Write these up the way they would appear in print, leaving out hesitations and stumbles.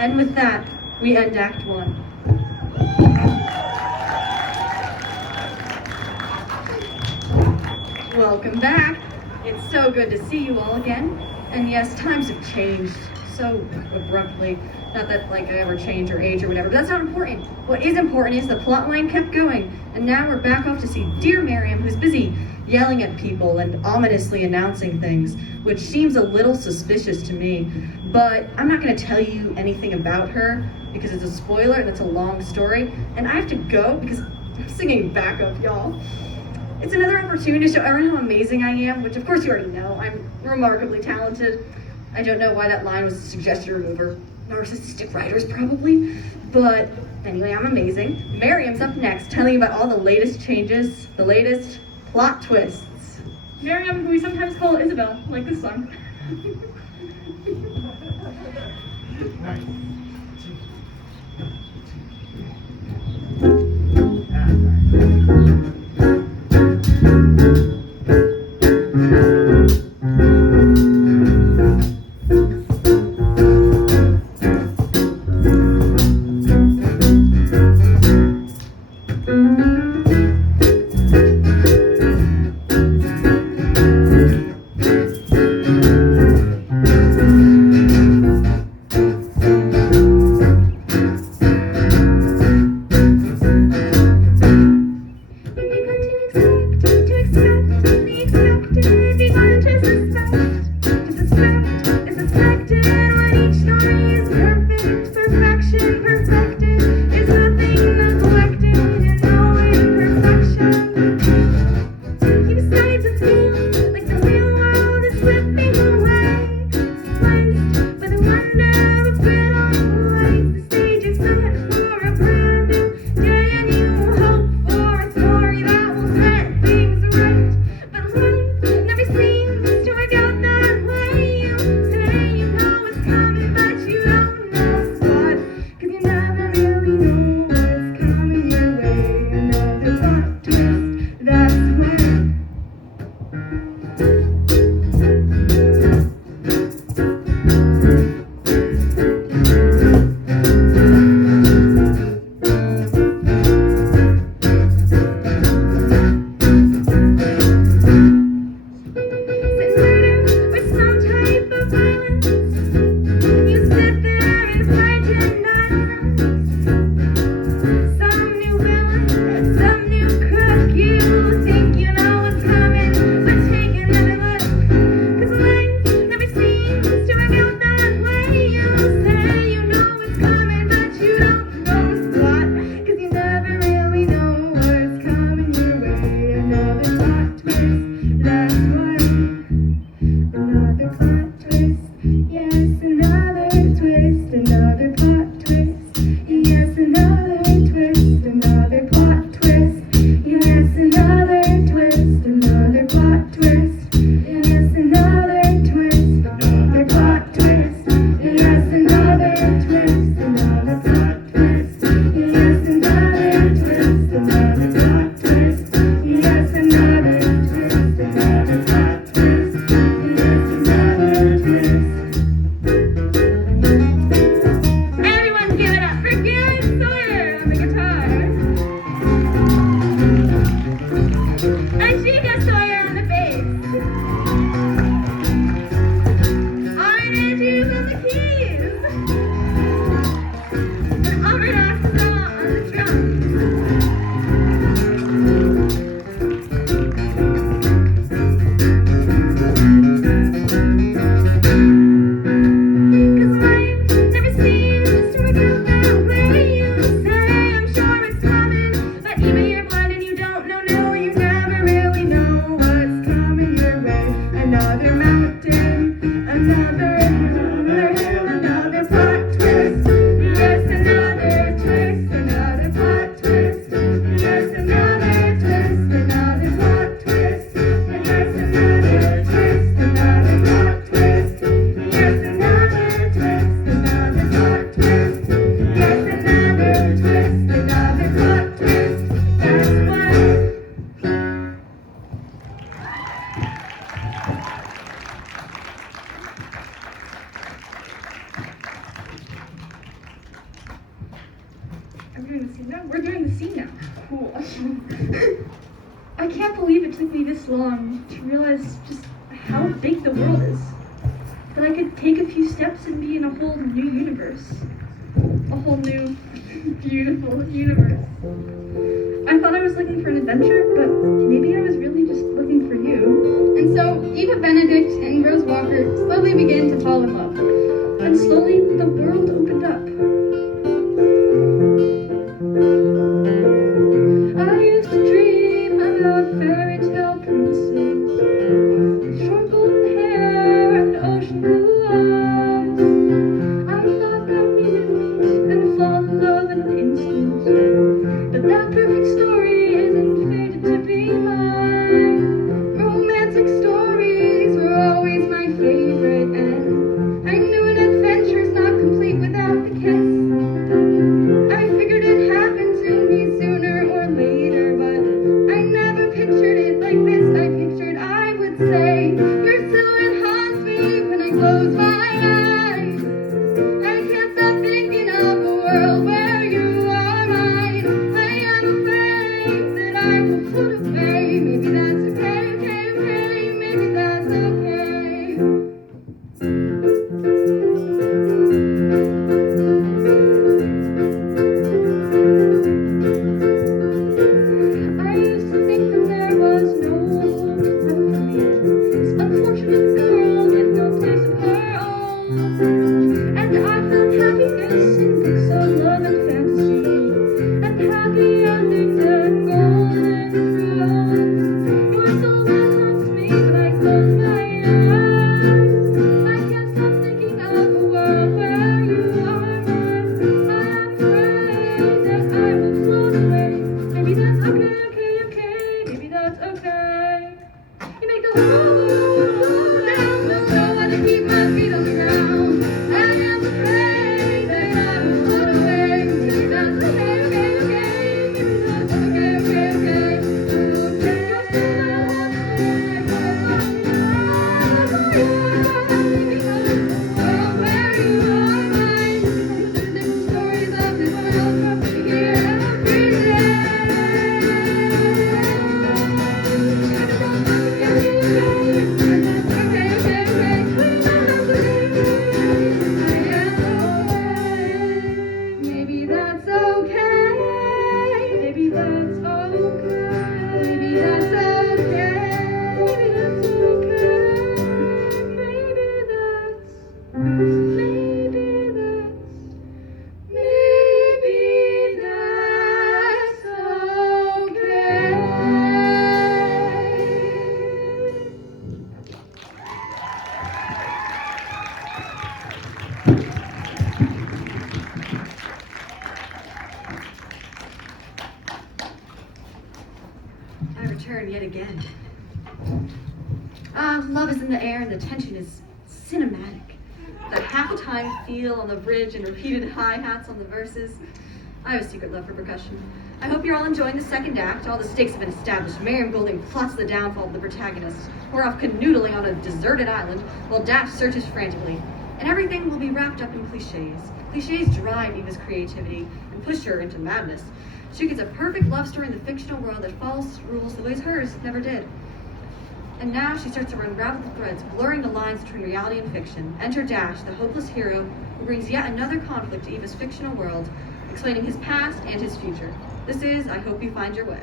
And with that, we end Act 1. Welcome back. It's so good to see you all again. And yes, times have changed so abruptly. Not that like I ever change or age or whatever, but that's not important. What is important is the plot line kept going, and now we're back off to see Dear Miriam, who's busy yelling at people and ominously announcing things, which seems a little suspicious to me. But I'm not going to tell you anything about her because it's a spoiler and it's a long story, and I have to go because I'm singing backup, y'all. It's another opportunity to show everyone how amazing I am, which of course you already know. I'm remarkably talented. I don't know why that line was a suggested remover. Narcissistic writers, probably. But anyway, I'm amazing. Miriam's up next, telling you about all the latest changes, the latest plot twists. Miriam, who we sometimes call Isabel, like this song. Nice. cool. I can't believe it took me this long to realize just how big the world is. That I could take a few steps and be in a whole new universe. A whole new, beautiful universe. I thought I was looking for an adventure, but maybe I was really just looking for you. And so Eva Benedict and Rose Walker slowly began to fall in love. And slowly the world opened up. I used to dream about fairy tale princes with short golden hair and ocean blue eyes. I thought that we would meet and fall in love in an instant, but that perfect story isn't fated to be mine. Romantic stories were always my favorite, and I knew an adventure's not complete without the kiss. I figured it happened to me sooner or later, but I never pictured it like this. I pictured I would say, your silhouette haunts me when I close my eyes. I can't stop thinking of a world where you are mine. I am afraid that I will float away. Maybe that's okay, okay, okay. Maybe that's okay. I used to think that there was no hope left for me, this unfortunate girl with no place of her own. And I found happiness in books of love and fantasy, and happy endings and golden thrones. Your silhouette haunts me when I close my eyes. I can't stop thinking of a world where you are mine. I am afraid that I will float away. Maybe that's okay, okay, okay. Maybe that's okay. You make the whole world go down. Don't know how to keep my feet on the ground. I am afraid that I will float away. Maybe that's okay, okay, okay. Maybe that's okay, okay, okay. Your silhouette haunts me when I close my eyes. World where you are mine. The stories of this world from here every day. Maybe that's okay. Maybe that's okay. Maybe that's okay. Maybe that's okay. Maybe that's. Maybe that's. Maybe that's okay. I return yet again. Love is in the air and the tension is cinematic. The half-time feel on the bridge and repeated hi-hats on the verses. I have a secret love for percussion. I hope you're all enjoying the second act. All the stakes have been established. Miriam Golding plots the downfall of the protagonists. We're off canoodling on a deserted island while Dash searches frantically. And everything will be wrapped up in cliches. Cliches drive Eva's creativity and push her into madness. She gets a perfect love story in the fictional world that follows rules the ways hers never did. And now she starts to unravel the threads, blurring the lines between reality and fiction. Enter Dash, the hopeless hero who brings yet another conflict to Eva's fictional world, explaining his past and his future. This is I Hope You Find Your Way.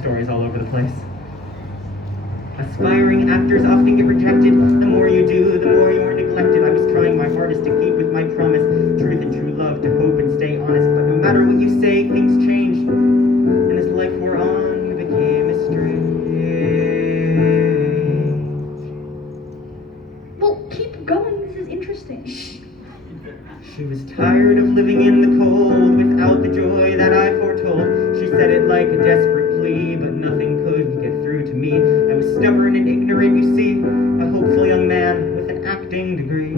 Stories all over the place. Aspiring actors often get rejected. The more you do, the more you are neglected. I was trying my hardest to keep with my promise, truth and true love, to hope and stay honest. But no matter what you say, things change. And this life we're on became estranged. Well, She was tired of living in the cold without the joy that I foretold. She said it like a desperate plea, but nothing could get through to me. I was stubborn and ignorant, you see, a hopeful young man with an acting degree.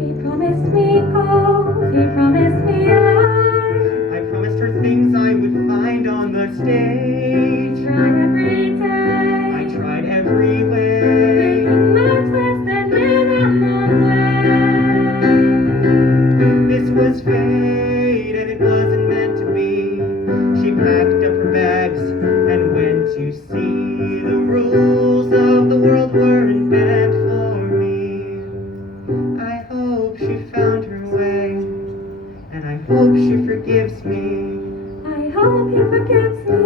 He promised me gold, he promised me life. I promised her things I would find on the stage. Try every day. I tried every way. Making much less than minimum wage. This was fate and it wasn't meant to be. She packed up her bags and went to sea. The rules of the world weren't meant for me. I hope she found her way, and I hope she forgives me. I hope he forgives me.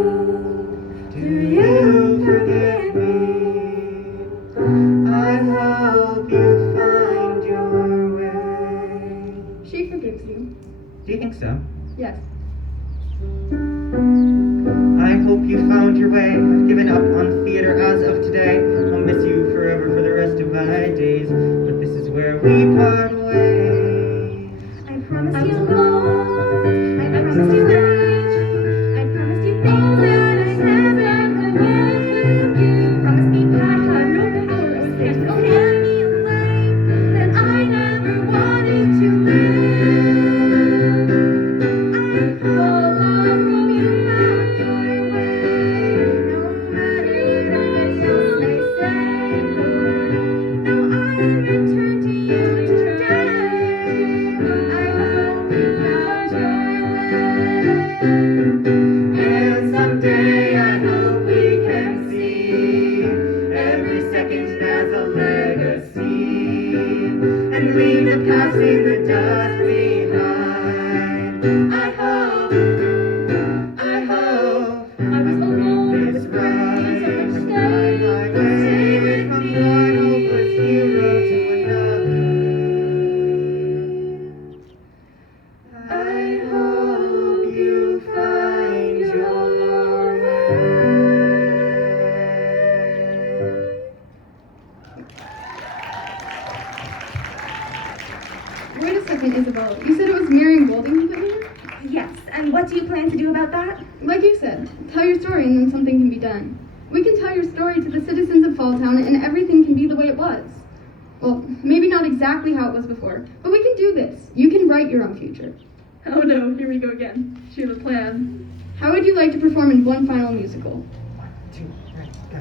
Do you forgive me? I hope you find your way. She forgives you. Do you think so? Yes. I hope you found your way. I've given up on theater as of today. I'll miss you forever for the rest of my days. But this is where we part ways. I promised you gold. I promised you rich. I promised you things that I never could give you. Promised me I had no power over things. Don't hand me a life that I never wanted to live. I hope you found your way. No matter what else they say. Now I return to you today. I hope you found your way. And someday I hope we can see every second as a legacy and leave the past in the dust behind. I hope I was alone, this right. stay with From me. one hopeless hero to another. I hope you find your way. Wait a second, Isabel. You said it was Marion Golding who put me here? Yes, and what do you plan to do about that? Like you said, tell your story and then something can be done. We can tell your story to the citizens of Falltown and everything can be the way it was. Well, maybe not exactly how it was before, but we can do this. You can write your own future. Oh no, here we go again. She had a plan. How would you like to perform in one final musical? 1, 2, 3, go.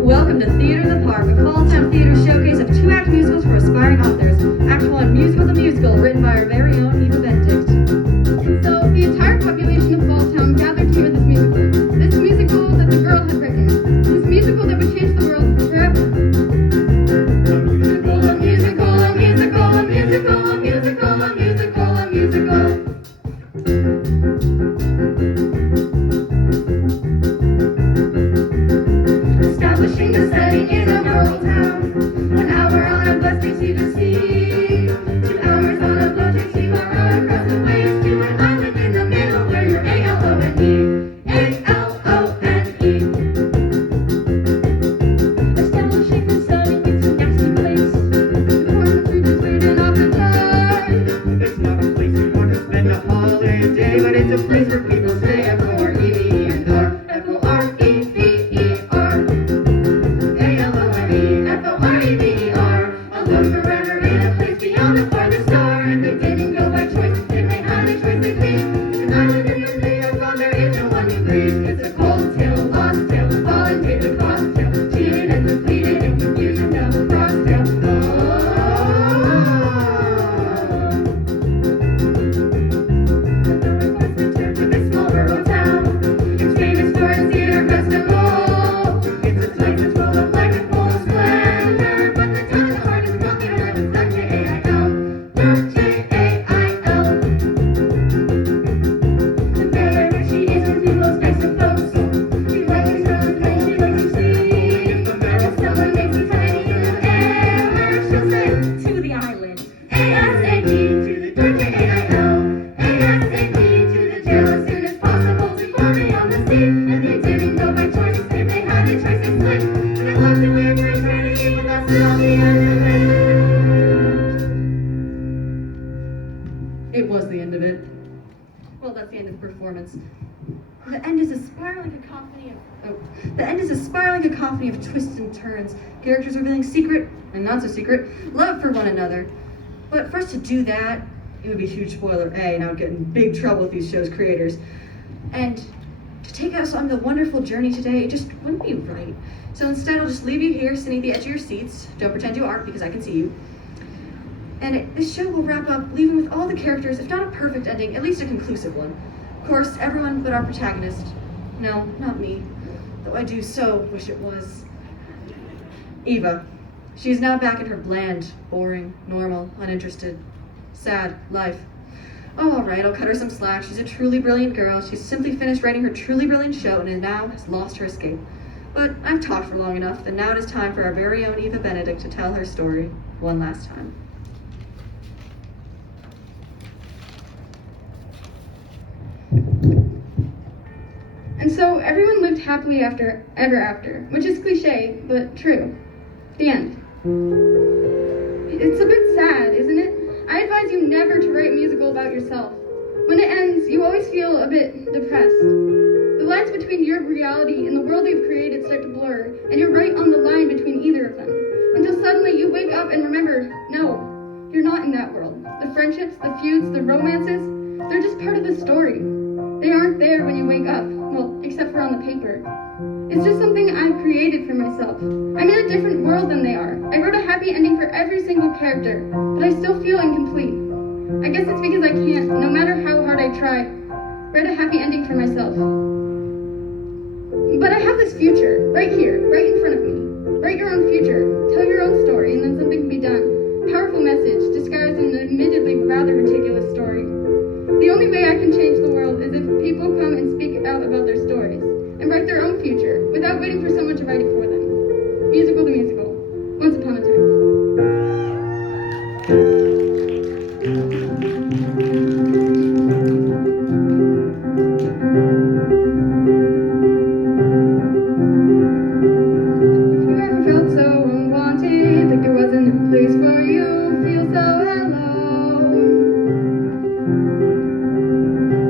Welcome to Theater in the Park, a Falltown theater showcase of 2-act musicals for aspiring authors. Act 1, Musical the Musical, written by our very own Eva Benedict. And so, the entire population of Falltown gathered to hear this musical. This musical that the girl had written. This musical that would change the world forever. A musical, A musical, a musical, a musical, a musical, a musical, a musical. Establishing the setting in a rural town. 1 hour on a bus takes you to sea. 2 hours on a boat takes you around across the waves to an island in the middle where you're A-L-O-N-E. A-L-O-N-E. Establishing the setting, it's a nasty place. The corn fruit is weird and off the time. It's not a place you want to spend a holiday, but it's a place where people stay. F-O-R-E-V-E-R. F-O-R-E-V-E-R. A-L-O-N-E. F-O-R-E-V-E-R. Alone forever in a place beyond the farthest star. And they didn't go by choice, if they had a choice they'd leave. An island in the they are gone, there is no one who grieves. It's a cold tale, lost tale, fallen David Cross tale. Cheated and depleted and confused and double cross tale. Return to this small rural town. It's famous for its theater festival. It's a place that's full of life and full of splendor. But the town at heart is broken and it's not J-A-I-L. Not J-A-I-L. And there she is with the most nice of folks. She likes to smell and play, she likes to see. And if someone makes a tiny little error, she'll say, To the island. A-S-A-P to the door, J-A-I-L. A-S-A-P to the jail as soon as possible to far beyond the sea. And they didn't go by choice, if they had a choice, they split. And I love the way we're trying to keep with us till the end. It was the end of it. Well, that's the end of the performance. The end is a spiraling cacophony of twists and turns. Characters revealing secret and not so secret love for one another. But for us to do that, it would be a huge spoiler A, and I would get in big trouble with these show's creators. And to take us on the wonderful journey today, it just wouldn't be right. So instead, I'll just leave you here, sitting at the edge of your seats. Don't pretend you aren't, because I can see you. And this show will wrap up, leaving with all the characters, if not a perfect ending, at least a conclusive one. Of course, everyone but our protagonist. No, not me. Though I do so wish it was. Eva. She is now back in her bland, boring, normal, uninterested, sad life. Oh, all right, I'll cut her some slack. She's a truly brilliant girl. She's simply finished writing her truly brilliant show and now has lost her escape. But I've talked for long enough, and now it is time for our very own Eva Benedict to tell her story one last time. And so everyone lived happily ever after, which is cliche, but true. The end. It's a bit sad, isn't it? I advise you never to write a musical about yourself. When it ends, you always feel a bit depressed. The lines between your reality and the world you've created start to blur, and you're right on the line between either of them. Until suddenly you wake up and remember, no, you're not in that world. The friendships, the feuds, the romances, they're just part of the story. They aren't there when you wake up, well, except for on the paper. It's just something I've created for myself. I'm in a different world than they are. I wrote a happy ending for every single character, but I still feel incomplete. I guess it's because I can't, no matter how hard I try, write a happy ending for myself. But I have this future, right here, right in front of me. Write your own future, tell your own story, and then something can be done. Powerful message, disguised in an admittedly rather ridiculous story. The only way I can change the world is if people come and speak out about their stories, and write their own future, without waiting for someone to write it for them. Musical the musical. Once upon a time. If you ever felt so unwanted, like there wasn't a place for you, feel so alone.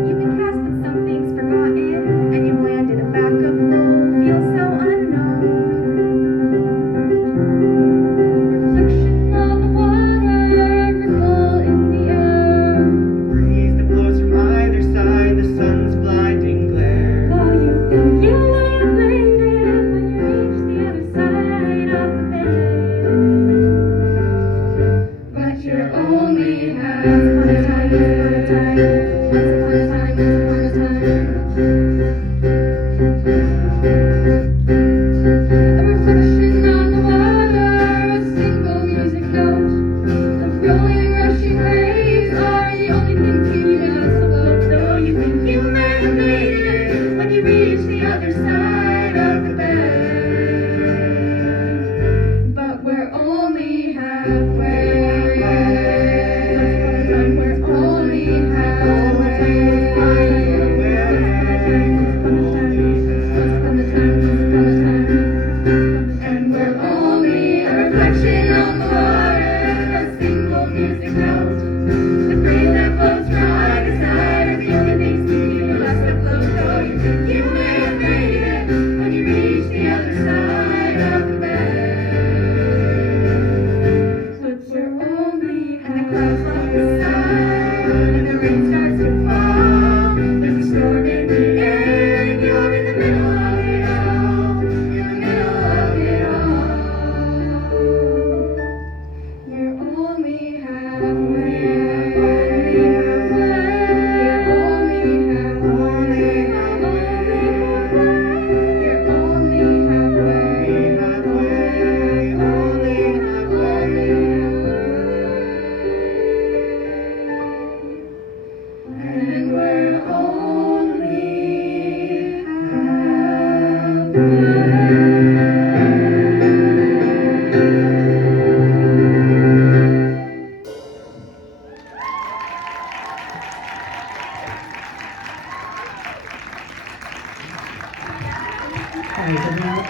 You've been cast but some things forgotten, and you've landed a backup role, feel so unknown. Reflection on the water, ripple in the air. Breeze that blows from either side, the sun's blinding glare. Though you think you may have made it when you reach the other side of the bed. But you're only half. Once upon a time, once upon a time. Once upon a time, once upon a time. A reflection on the water, a single music note. The rolling, rushing waves are the only thing keeping us afloat. Though you think you may have made it when you reach the other side of the bed. But we're only halfway. We're only halfway. And we're only a reflection on the water, a single music note. The breeze that blows from either side are the only things keeping us afloat. Though you think you may have made it when you reach the other side of the bed. But we're only and the clouds lock the sky, and the rain starts to fall. There's a storm in the air, and you're in the middle of it all. In the middle of it all. You're only halfway. You're only halfway. You're only halfway. And we're only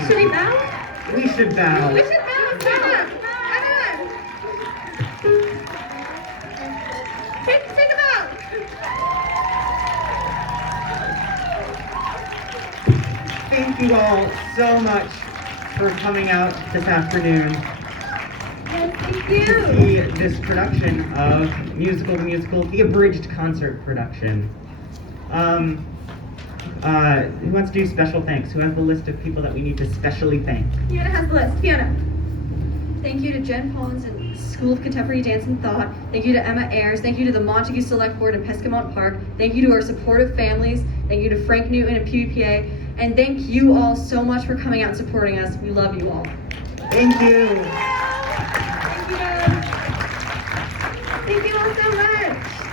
Should we bow? We should bow. We should bow. Stand up. Everyone. Take a bow. thank you all so much for coming out this afternoon Yes, thank to you. see this production of Musical to Musical, the abridged concert production. Who wants to do special thanks? Who has the list of people that we need to specially thank? Fiona has the list. Fiona. Thank you to Jen Pons and School of Contemporary Dance and Thought. Thank you to Emma Ayers. Thank you to the Montague Select Board and Peskeomskut Park. Thank you to our supportive families. Thank you to Frank Newton and PPA. And thank you all so much for coming out and supporting us. We love you all. Thank you.